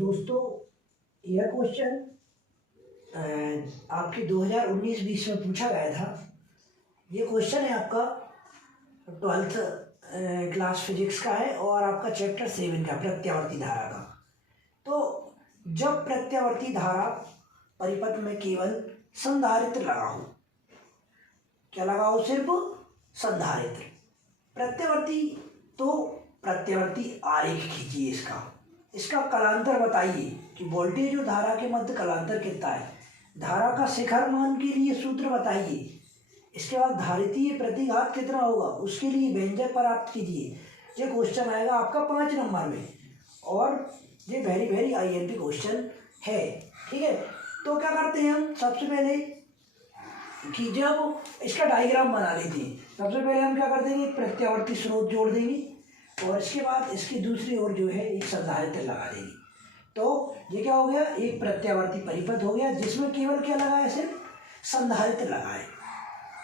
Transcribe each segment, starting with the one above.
दोस्तों, यह क्वेश्चन आपके 2019-20 में पूछा गया था। ये क्वेश्चन है आपका 12th क्लास फिजिक्स का है और आपका चैप्टर 7 का प्रत्यावर्ती धारा का। तो जब प्रत्यावर्ती धारा परिपथ में केवल संधारित्र लगा हो, क्या लगा हो? सिर्फ संधारित्र। प्रत्यावर्ती, तो प्रत्यावर्ती आरेख खींचिए इसका कलांतर बताइए कि वोल्टेज और धारा के मध्य कलांतर कितना है। धारा का शिखर मान के लिए सूत्र बताइए। इसके बाद धारितीय प्रतिघात कितना होगा, उसके लिए व्यंजक प्राप्त कीजिए। ये क्वेश्चन आएगा आपका 5 नंबर में और ये वेरी आईएमपी क्वेश्चन है। ठीक है, तो क्या करते हैं हम सबसे पहले कि जब इसका डायग्राम बना लेते हैं। सबसे पहले हम क्या कर देंगे, प्रत्यावर्ती स्रोत जोड़ देंगे और इसके बाद इसकी दूसरी ओर जो है एक संधारित्र लगा देंगे। तो ये क्या हो गया, एक प्रत्यावर्ती परिपथ हो गया जिसमें केवल क्या लगा है, सिर्फ संधारित्र लगा है।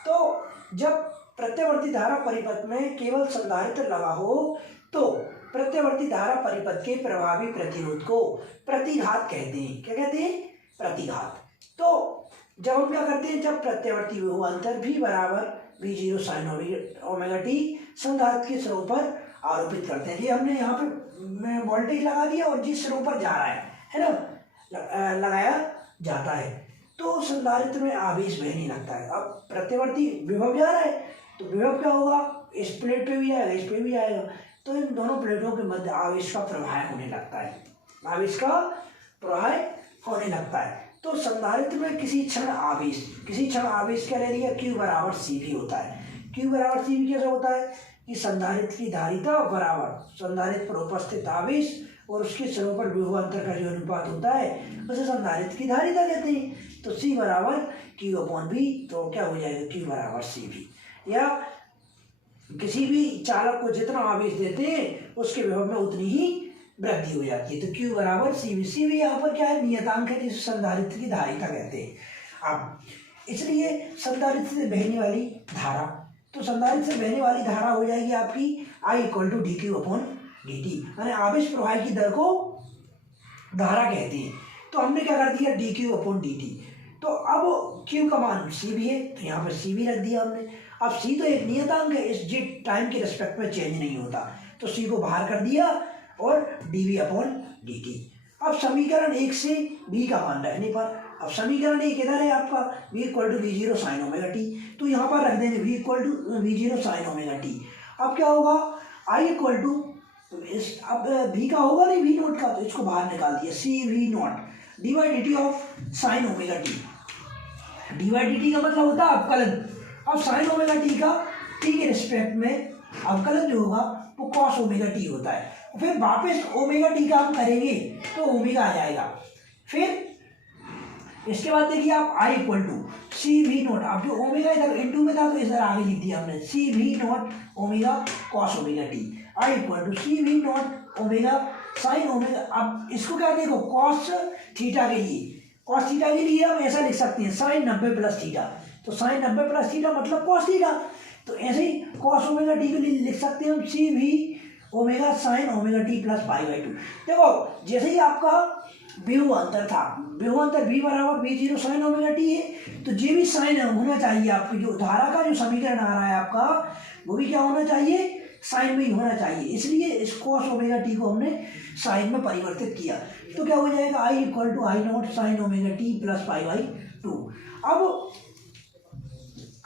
तो जब प्रत्यावर्ती धारा परिपथ में केवल संधारित्र लगा हो तो प्रत्यावर्ती धारा परिपथ के प्रभावी प्रतिरोध को प्रतिघात कहते हैं। क्या कहते हैं? प्रतिघात। तो जब हम क्या करते हैं, जब प्रत्यावर्ती विभवांतर V बराबर V0 sin ओमेगा टी संधारित्र के सिरों पर आरोपित करते हैं। ये हमने यहाँ पे वोल्टेज लगा दिया और जिस सिरों पर जा रहा है ना, लगाया जाता है तो संधारित्र में आवेश बहने लगता है। अब प्रत्यावर्ती विभव जा रहा है तो विभव क्या होगा, इस प्लेट पे भी आएगा, इस पे भी आएगा, तो इन दोनों प्लेटों के मध्य आवेश का प्रवाह होने लगता है। आवेश का प्रवाह होने लगता है। तो संधारित्र में किसी क्षण आवेश क्या ले लिया, Q बराबर CV होता है। Q बराबर CV कैसे होता है कि संधारित्र की धारिता बराबर संधारित्र पर उपस्थित आवेश और उसके सिरों पर विभवांतर का जो अनुपात होता है उसे संधारित्र की धारिता कहते हैं। तो C बराबर Q/V, तो क्या हो जाएगा, Q बराबर CV। या किसी भी चालक को जितना आवेश देते हैं उसके विभव में उतनी ही वृद्धि हो जाती है। तो Q बराबर CV। CV यहाँ पर क्या है, नियतांक है जिसे संधारित्र की धारिता कहते हैं। अब इसलिए संधारित्र से बहने वाली धारा, तो संधारित्र से बहने वाली धारा हो जाएगी आपकी I = dQ/dt, यानी आवेश प्रवाह की दर को धारा कहते हैं। तो हमने क्या कर दिया, dQ/dt। तो अब Q का मान C भी है तो यहाँ पर C भी रख दिया हमने। अब C तो एक नियतांक है, इस जी टाइम के रिस्पेक्ट में चेंज नहीं होता, तो C को बाहर कर दिया और dV/dt। अब समीकरण 1 से V का मान रखने पर, अब समीकरण 1 इधर है आपका V = V0 sin omega T, तो यहाँ पर रख देंगे V = V0 sin omega T. अब क्या होगा, I = अब V का होगा नहीं V0 का, तो इसको बाहर निकाल दिया, CV0 dy/dt of sin omega T. dy/dt का मतलब होता है अवकलन। अब sin ओमेगा टी का t के रिस्पेक्ट में अवकलन जो होगा वो cos ओमेगा टी होता है। फिर वापस ओमेगा टी का हम करेंगे तो ओमेगा आ जाएगा। फिर इसके बाद देखिए आप I = CV0, अब जो ओमेगा इधर इनटू में था तो इधर आगे लिख दिया हमने CV0 omega cos omega T. I = CV0 omega sin omega. अब इसको क्या देखो, cos थीटा के लिए हम ऐसा लिख सकते हैं sin 90 + थीटा, तो sin 90 + थीटा मतलब cos थीटा, तो ऐसे ही cos ओमेगा टी के लिए लिख सकते हैं हम CV omega sin omega T + π/2। देखो जैसे ही आपका विभवांतर था, विभवांतर V बराबर V0 sin ओमेगा टी है, तो जे भी साइन होना चाहिए आपकी, जो धारा का जो समीकरण आ रहा है आपका वो भी क्या होना चाहिए, साइन में ही होना चाहिए। इसलिए इस cos ओमेगा टी को हमने साइन में परिवर्तित किया, तो क्या हो जाएगा I = I0 sin omega T + π/2।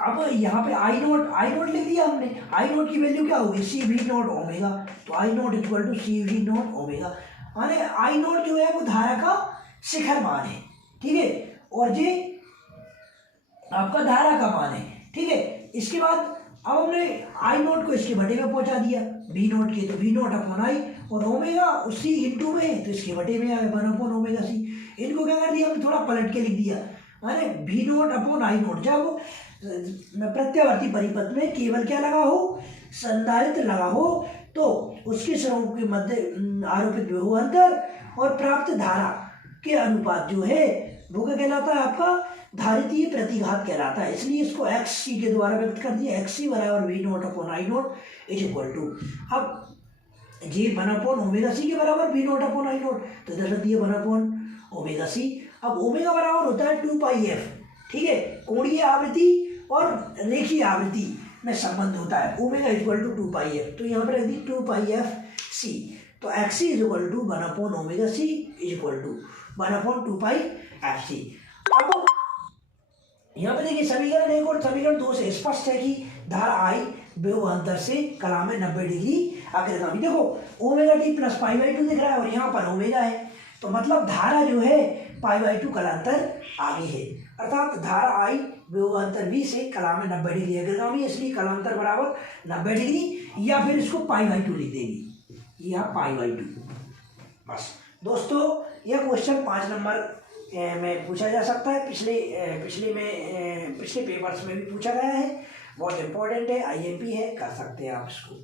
अब यहाँ पे I0 लिख दिया हमने। I0 की वैल्यू क्या होगी, CV0 ओमेगा, तो I0 = CV0 ओमेगा, माने I0 जो है वो धारा का शिखर मान है। ठीक है, और ये आपका धारा का मान है। ठीक है, इसके बाद अब हमने I0 को इसके बटे में पहुंचा दिया, V0 के, तो V0/I, और ओमेगा उसी इंटू में है तो इसके बटे में आया 1/ओमेगा C। इनको क्या कर दिया हमने, थोड़ा पलट के लिख दिया, माने V0/I0। जब प्रत्यावर्ती परिपथ में केवल क्या लगा हो, संधारित्र लगा हो, तो उसके सिरों के मध्य आरोपित विभवांतर और प्राप्त धारा के अनुपात जो है वो क्या कहलाता है, आपका धारितीय प्रतिघात कहलाता है। इसलिए इसको XC के द्वारा व्यक्त कर दिया, XC = V0/I0 = अब जी 1/ओमेगा सी के बराबर B naught upon I naught, तो इधर रख दिए 1/ओमेगा सी। अब ओमेगा बराबर होता है 2πf, ठीक है, कोणीय आवृत्ति और रेखीय आवृत्ति में संबंध होता है, ओमेगा इक्वल टू 2πf, तो यहाँ पर रख दी 2πfc, तो xc इज इक्वल टू 1/ओमेगा C is equal to 1/2πfc। अब यहाँ पे देखिए समीकरण 1 और समीकरण 2 से स्पष्ट है कि धारा आई विभवांतर से कला में 90 डिग्री अग्रगामी। देखो ओमेगा टी प्लस π/2 दिख रहा है और यहाँ पर ओमेगा है, तो मतलब धारा जो है π/2 कलांतर आगे है, अर्थात धारा आई विभवांतर बी से कला में 90 डिग्री अग्रगामी, इसलिए कलांतर बराबर 90 डिग्री, या फिर इसको π/2 लिख देगी, या π/2। बस दोस्तों यह क्वेश्चन 5 नंबर में पूछा जा सकता है, पिछले पेपर्स में भी पूछा गया है, बहुत इंपॉर्टेंट है, IMP है, कर सकते हैं आप इसको।